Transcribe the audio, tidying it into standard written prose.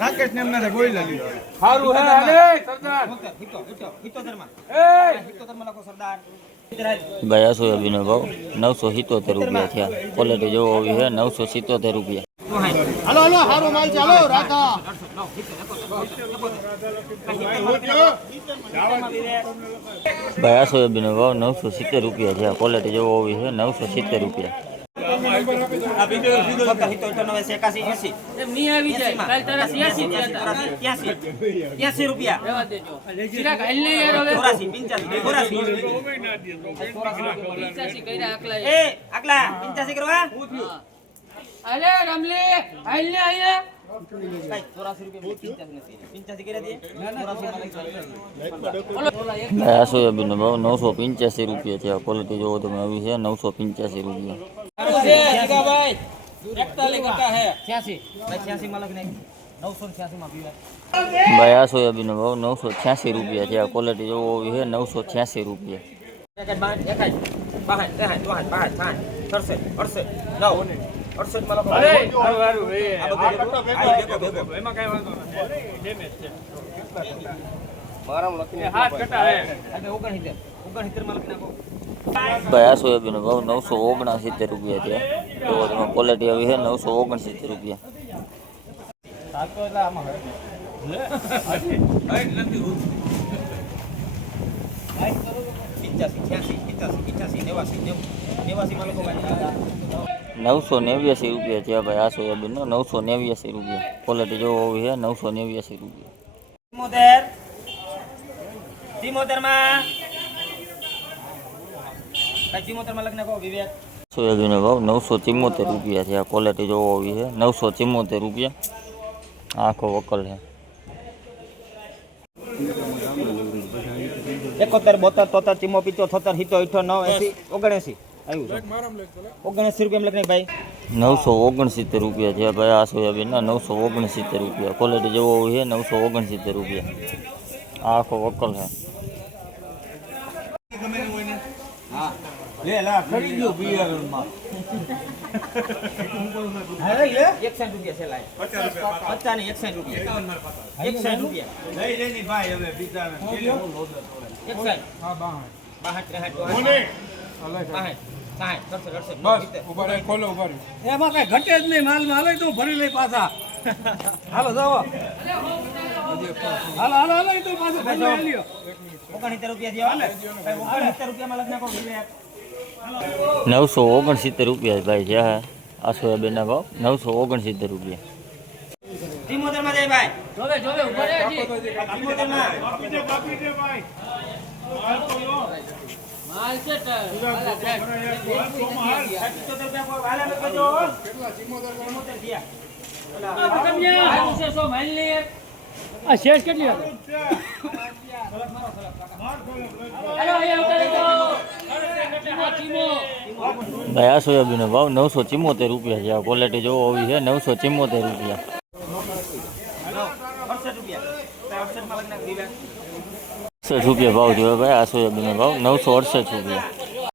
રાકેશ ને એમને બોલી લાગી સારું હે અરે સરદાર ભાઈ સોયાબીનનો ભાવ 977 રૂપિયા થયા. ક્વોલિટી જોવો આવી છે 977 રૂપિયા. હાલો હાલો હારો માલ ચાલો રાકા ભાઈ સોયાબીનનો ભાવ 970 રૂપિયા થયા. ક્વોલિટી જોવો આવી છે 970 રૂપિયા. આ વિડિયો સીધો 81 એમ ની આવી જાય કાલ તારા 83 રૂપિયા રહેવા દેજો સિરાક હાલ ને યાર હવે 84 85 કઈરા આકલા એ આકલા 85 કરવા અરે રમલી હાલ ને આયા 84 રૂપિયા 85 કર્યા દે 84 ભાઈ સોયાબીનનો ભાવ 985 રૂપિયા થયા. ક્વોલિટી જોવો તમે આવી છે 985 રૂપિયા. ભાઈ 41 કરતા હે 86 માં લખ નહીં 986 માં પીવા ભાઈ આ સોયાબીનનો ભાવ 986 રૂપિયા થયા. ક્વોલિટી જોવો આવી છે 986 રૂપિયા. ભાઈ આ સોયાબીનનો ભાવ 979 રૂપિયા થયા. તો તમે ક્વોલિટી આવી છે 979 રૂપિયા. નવસો 89 રૂપિયા થયા ભાઈ આ સોયાબીનનો 989 રૂપિયા. ક્વોલિટી જોવો આવી છે 989 રૂપિયા. 73 માં લગ્ન કહો વિવેક સોયાબીનનો ભાવ 974 રૂપિયા થયા. ક્વોલિટી જોવો આવી છે 974 રૂપિયા. આખો વકલ છે 71 72 73 ચીમો પીતો 76 હિતો 89 80 79 આવ્યું છે 79 રૂપિયા લખ નહીં ભાઈ 969 રૂપિયા થયા ભાઈ આ સોયાબીનના 969 રૂપિયા. ક્વોલિટી જોવો હોય છે 969 રૂપિયા. આખો વકલ છે હા લે લા ખરી ગયો બિયારણ માં અરે લે 61 રૂપિયા છે લાય 50 ને 61 રૂપિયા 61 રૂપિયા લઈ લેની ભાઈ હવે બિચારા 61 હા 62 કોને બસ ઉભા રહે ખોલો ઉભા રહે એમાં કઈ ઘટે જ નહીં માલ હાલે તો ભરી લઈ પાછા હાલો જાવો હાલો હાલો હાલો તો પાછા ભરી લઈ લ્યો 69 રૂપિયા દિયો હાલે 69 રૂપિયામાં લખ નાખો વિવેક 969 રૂપિયા ભાઈ છે આ સોયાબીનના ભાવ 969 રૂપિયા. 73 માં દે ભાઈ જોવે જોવે ઉભો રહે જી 73 માં કાપી દે ભાઈ માલ છે હાલા બ્રેડ 75 રૂપિયા કો હાલા મે કજો કેટલા 73 દિયા કમિયા છે સો માલ લે આ શેષ કેટલી હતો હેલો અહીંયા ઉતારી દો ભાઈ આ સોયાબીનનો ભાવ 974 રૂપિયા છે. આ ક્વોલિટી જોવો આવી છે 974 રૂપિયા. 68 રૂપિયા ભાવ જોયો ભાઈ આ સોયાબીનનો ભાવ 968 રૂપિયા.